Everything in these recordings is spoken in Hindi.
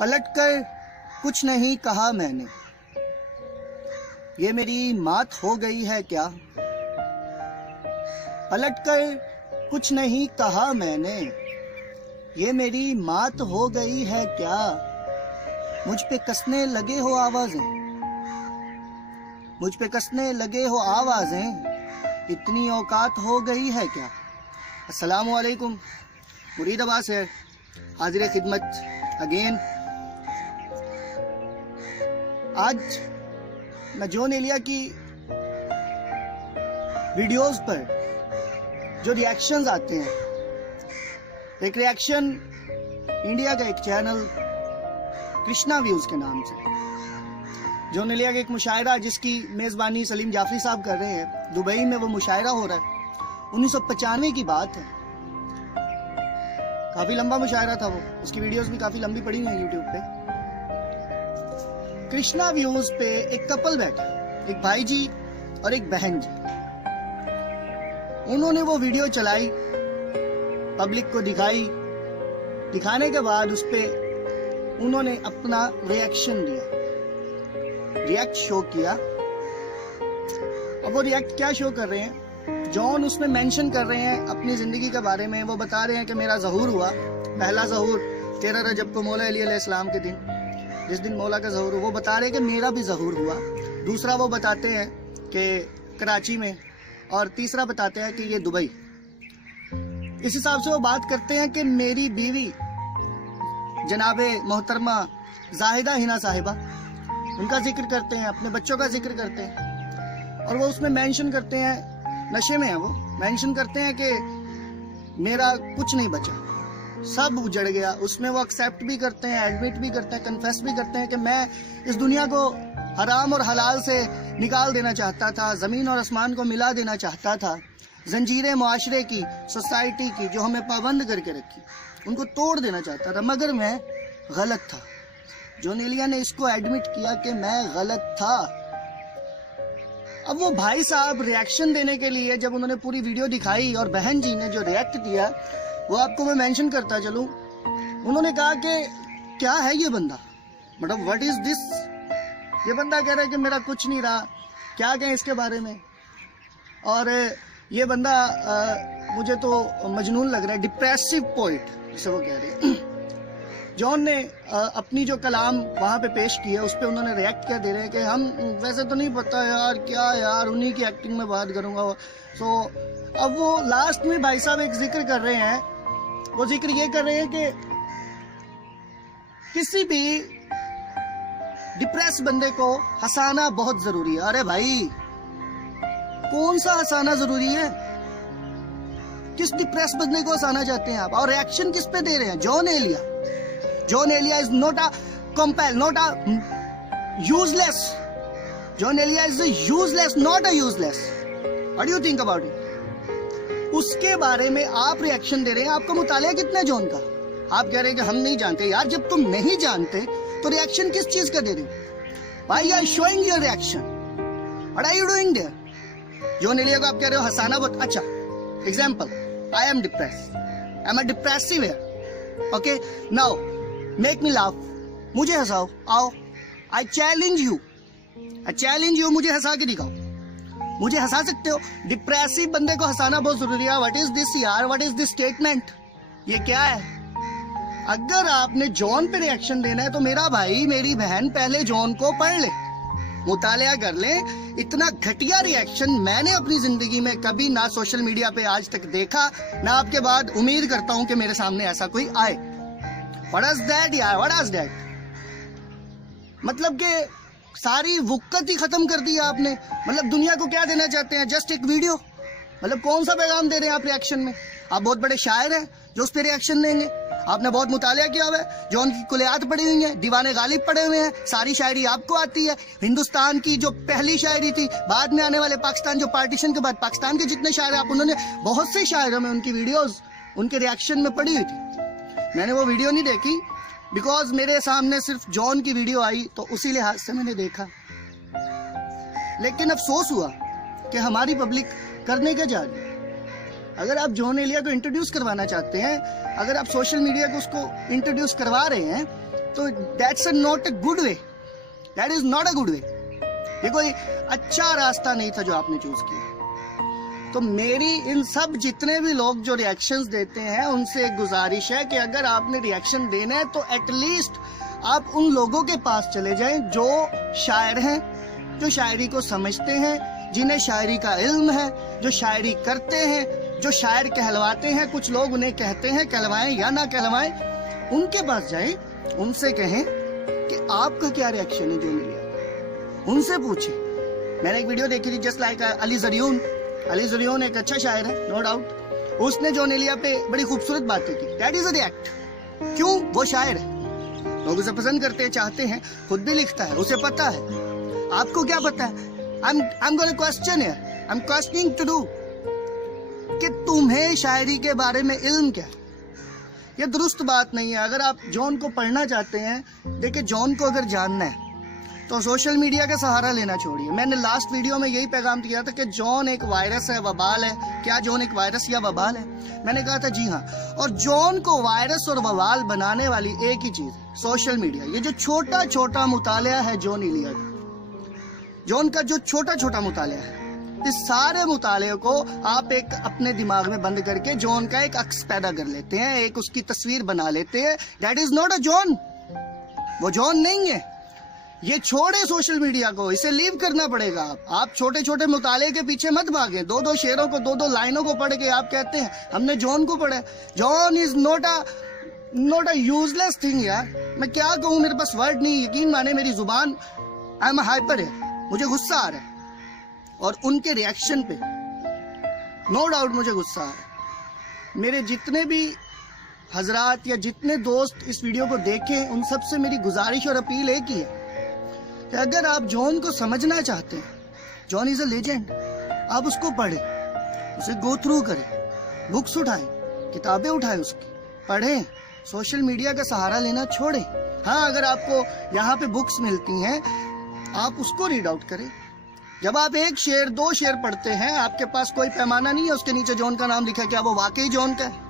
पलटकर कुछ नहीं कहा मैंने, ये मेरी मात हो गई है क्या। पलटकर कुछ नहीं कहा मैंने, ये मेरी मात हो गई है क्या। मुझ पे कसने लगे हो आवाजें, मुझ पे कसने लगे हो आवाजें, इतनी औकात हो गई है क्या। अस्सलामु अलैकुम, मुरीद अब्बास है, हाजिर खिदमत अगेन। आज मैं जॉन एलिया की वीडियोस पर जो रिएक्शंस आते हैं, एक रिएक्शन इंडिया का एक चैनल कृष्णा व्यूज के नाम से, जॉन एलिया का एक मुशायरा जिसकी मेजबानी सलीम जाफरी साहब कर रहे हैं, दुबई में वो मुशायरा हो रहा है। 1995 की बात है, काफी लंबा मुशायरा था वो, उसकी वीडियोस भी काफी लंबी पड़ी हैं यूट्यूब पे। कृष्णा व्यूज पे एक कपल बैठा, एक भाई जी और एक बहन जी। उन्होंने वो वीडियो चलाई, पब्लिक को दिखाई, दिखाने के बाद उस पे उन्होंने अपना रिएक्शन दिया, रिएक्ट शो किया। अब वो रिएक्ट क्या शो कर रहे हैं, जॉन उसमें मेंशन कर रहे हैं अपनी जिंदगी के बारे में। वो बता रहे हैं कि मेरा ज़हूर हुआ, पहला ज़हूर 13 रजब को मौला अली अलैहिस्सलाम के दिन, जिस दिन मौला का ज़हूर, वो बता रहे हैं कि मेरा भी ज़हूर हुआ। दूसरा वो बताते हैं कि कराची में, और तीसरा बताते हैं कि ये दुबई। इस हिसाब से वो बात करते हैं कि मेरी बीवी जनाबे मोहतरमा जाहिदा हिना साहिबा, उनका जिक्र करते हैं, अपने बच्चों का जिक्र करते हैं, और वो उसमें मेंशन करते हैं, नशे में है वो, मेंशन करते हैं कि मेरा कुछ नहीं बचा, सब उजड़ गया। उसमें वो एक्सेप्ट भी करते हैं, एडमिट भी करते हैं, कन्फेस भी करते हैं कि मैं इस दुनिया को हराम और हलाल से निकाल देना चाहता था, ज़मीन और आसमान को मिला देना चाहता था, जंजीरें मुआशरे की, सोसाइटी की जो हमें पाबंद करके रखी, उनको तोड़ देना चाहता था, मगर मैं गलत था। जॉन एलिया ने इसको एडमिट किया कि मैं गलत था। अब वो भाई साहब रिएक्शन देने के लिए जब उन्होंने पूरी वीडियो दिखाई, और बहन जी ने जो रिएक्ट दिया वो आपको मैं मेंशन करता चलूं। उन्होंने कहा कि क्या है ये बंदा, मतलब व्हाट इज दिस। ये बंदा कह रहा है कि मेरा कुछ नहीं रहा, क्या कहें इसके बारे में। और ये बंदा मुझे तो मजनून लग रहा है, डिप्रेसिव पोइट जिसे वो कह रहे हैं। जॉन ने अपनी जो कलाम वहाँ पे पेश की है, उस पर उन्होंने रिएक्ट क्या दे रहे हैं कि हम वैसे तो नहीं पता यार, क्या यार, उन्हीं की एक्टिंग में बात करूँगा। सो अब वो लास्ट में भाई साहब एक जिक्र कर रहे हैं, वो जिक्र ये कर रहे हैं कि किसी भी डिप्रेस बंदे को हंसाना बहुत जरूरी है। अरे भाई, कौन सा हंसाना जरूरी है, किस डिप्रेस बंदे को हंसाना चाहते हैं आप, और रिएक्शन किस पे दे रहे हैं। Jaun Elia, Jaun Elia is not a compel, not a useless. Jaun Elia is useless, not a useless. What do you think about it. उसके बारे में आप रिएक्शन दे रहे हैं। आपका मुतालिया कितना है जॉन का, आप कह रहे हैं कि हम नहीं जानते। यार जब तुम नहीं जानते तो रिएक्शन किस चीज का दे रहे हो। Why you are showing your reaction? What are you doing there? Jaun Elia को आप कह रहे हो हंसाना बहुत अच्छा। Example, I am depressed. I'm a depressive here. Okay? Now, make me laugh. मुझे हंसाओ, आओ। I challenge you. I challenge you, मुझे हंसा के दिखाओ। मुझे हंसा सकते हो। डिप्रेसिव बंदे को हंसाना बहुत जरूरी है। व्हाट इज दिस यार, व्हाट इज दिस स्टेटमेंट, ये क्या है। अगर आपने जॉन पे रिएक्शन देना है तो मेरा भाई मेरी बहन पहले जॉन को पढ़ ले, मुतालिया कर ले। इतना घटिया रिएक्शन मैंने अपनी जिंदगी में कभी ना सोशल मीडिया पे आज तक देखा, ना आपके बाद उम्मीद करता हूं कि मेरे सामने ऐसा कोई आए। व्हाट इज दैट यार, व्हाट इज दैट। मतलब कि सारी वुक्कत ही खत्म कर दी आपने। मतलब दुनिया को क्या देना चाहते हैं, जस्ट एक वीडियो। मतलब कौन सा पैगाम दे रहे हैं आप रिएक्शन में। आप बहुत बड़े शायर हैं जो उस पर रिएक्शन देंगे। आपने बहुत मुतालिया किया हुआ है, जॉन की कुलियात पढ़ी हुई है, दीवाने गालिब पढ़े हुए हैं, सारी शायरी आपको आती है। हिंदुस्तान की जो पहली शायरी थी, बाद में आने वाले पाकिस्तान, जो पार्टीशन के बाद पाकिस्तान के जितने शायर, आप उन्होंने बहुत से शायरों में उनकी वीडियोस उनके रिएक्शन में पड़ी हुई थी। मैंने वो वीडियो नहीं देखी, बिकॉज मेरे सामने सिर्फ जॉन की वीडियो आई, तो उसी लिहाज से मैंने देखा। लेकिन अफसोस हुआ कि हमारी पब्लिक करने क्या जा रही है। अगर आप जॉन एलिया को इंट्रोड्यूस करवाना चाहते हैं, अगर आप सोशल मीडिया को उसको इंट्रोड्यूस करवा रहे हैं, तो that's not a good way, that is not a good way. ये कोई अच्छा रास्ता नहीं था जो आपने चूज किया। तो मेरी इन सब जितने भी लोग जो रिएक्शंस देते हैं उनसे एक गुजारिश है कि अगर आपने रिएक्शन देना है तो एटलीस्ट आप उन लोगों के पास चले जाएं जो शायर हैं, जो शायरी को समझते हैं, जिन्हें शायरी का इल्म है, जो शायरी करते हैं, जो शायर कहलवाते हैं। कुछ लोग उन्हें कहते हैं, कहलवाएं या ना कहलवाएं, उनके पास जाएं, उनसे कहें कि आपका क्या रिएक्शन है जो मिला, उनसे पूछें। मैंने एक वीडियो देखी थी जस्ट लाइक अली ज़रियोन एक अच्छा शायर है, नो डाउट। उसने जॉन एलिया पे बड़ी खूबसूरत बातें की। That is a react. क्यों? वो शायर है, लोग उसे पसंद करते हैं, चाहते हैं, खुद भी लिखता है, उसे पता है। आपको क्या पता है? I'm gonna question here. I'm questioning to do कि तुम्हें शायरी के बारे में इल्म क्या है? ये दुरुस्त बात नहीं है। अगर आप जॉन को पढ़ना चाहते हैं, देखिए जॉन को अगर जानना है तो सोशल मीडिया का सहारा लेना छोड़िए। मैंने लास्ट वीडियो में यही पैगाम दिया था कि जॉन एक वायरस है, वबाल है। क्या जॉन एक वायरस या वबाल है? मैंने कहा था जी हाँ। और जॉन को वायरस और वबाल बनाने वाली एक ही चीज है, सोशल मीडिया। ये जो छोटा छोटा मुतालिया है जॉन एलिया का, जॉन का जो छोटा छोटा मुतालिया है, इस सारे मुताले को आप एक अपने दिमाग में बंद करके जॉन का एक अक्स पैदा कर लेते हैं, एक उसकी तस्वीर बना लेते हैं। That is not a John, वो जॉन नहीं है। ये छोड़े सोशल मीडिया को, इसे लीव करना पड़ेगा। आप छोटे छोटे मुताले के पीछे मत भागें। दो दो शेरों को, दो दो लाइनों को पढ़ के आप कहते हैं हमने जॉन को पढ़ा। John is not a useless thing यार। मैं क्या कहूँ, मेरे पास वर्ड नहीं। यकीन माने मेरी जुबान आई एम हाइपर है, मुझे गुस्सा आ रहा है। और उनके रिएक्शन पे नो डाउट मुझे गुस्सा आ रहा है। मेरे जितने भी हजरात या जितने दोस्त इस वीडियो को देखें, उन सब से मेरी गुजारिश और अपील एक ही है कि अगर आप जॉन को समझना चाहते हैं, जॉन इज अ लेजेंड, आप उसको पढ़ें, उसे गो थ्रू करें, बुक्स उठाएं, किताबें उठाएं, उसकी पढ़ें, सोशल मीडिया का सहारा लेना छोड़ें। हाँ, अगर आपको यहाँ पे बुक्स मिलती हैं, आप उसको रीड आउट करें। जब आप एक शेर, दो शेर पढ़ते हैं, आपके पास कोई पैमाना नहीं है उसके नीचे जॉन का नाम लिखा है, क्या वो वाकई जॉन का है?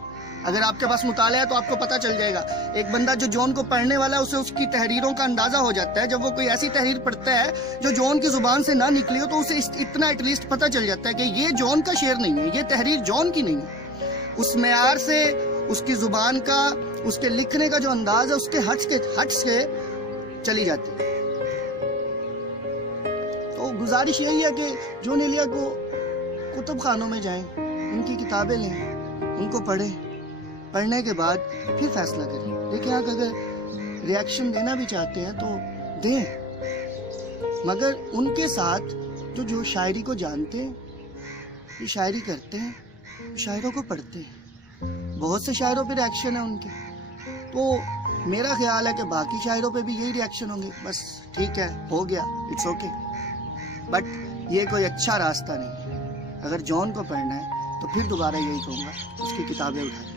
अगर आपके पास मुताला है तो आपको पता चल जाएगा। एक बंदा जो जॉन को पढ़ने वाला है, उसे उसकी तहरीरों का अंदाजा हो जाता है। जब वो कोई ऐसी तहरीर पढ़ता है जो जॉन की जुबान से ना निकली हो, तो उसे इतना एटलीस्ट पता चल जाता है कि ये जॉन का शेर नहीं है, ये तहरीर जॉन की नहीं है। उस मेयार से, उसकी जुबान का, उसके लिखने का जो अंदाज है, उसके हट से चली जाती है। तो गुजारिश यही है कि जॉन एलिया को कुतुब खानों में जाएं, उनकी किताबें लें, उनको पढ़ें, पढ़ने के बाद फिर फैसला करें। देखिए, आप अगर रिएक्शन देना भी चाहते हैं तो दें, मगर उनके साथ जो शायरी को जानते हैं, ये शायरी करते हैं, शायरों को पढ़ते हैं। बहुत से शायरों पे रिएक्शन है उनके, तो मेरा ख्याल है कि बाकी शायरों पे भी यही रिएक्शन होंगे। बस ठीक है, हो गया, इट्स ओके। बट ये कोई अच्छा रास्ता नहीं है। अगर जॉन को पढ़ना है तो फिर दोबारा यही कहूँगा, उसकी किताबें उठाएं।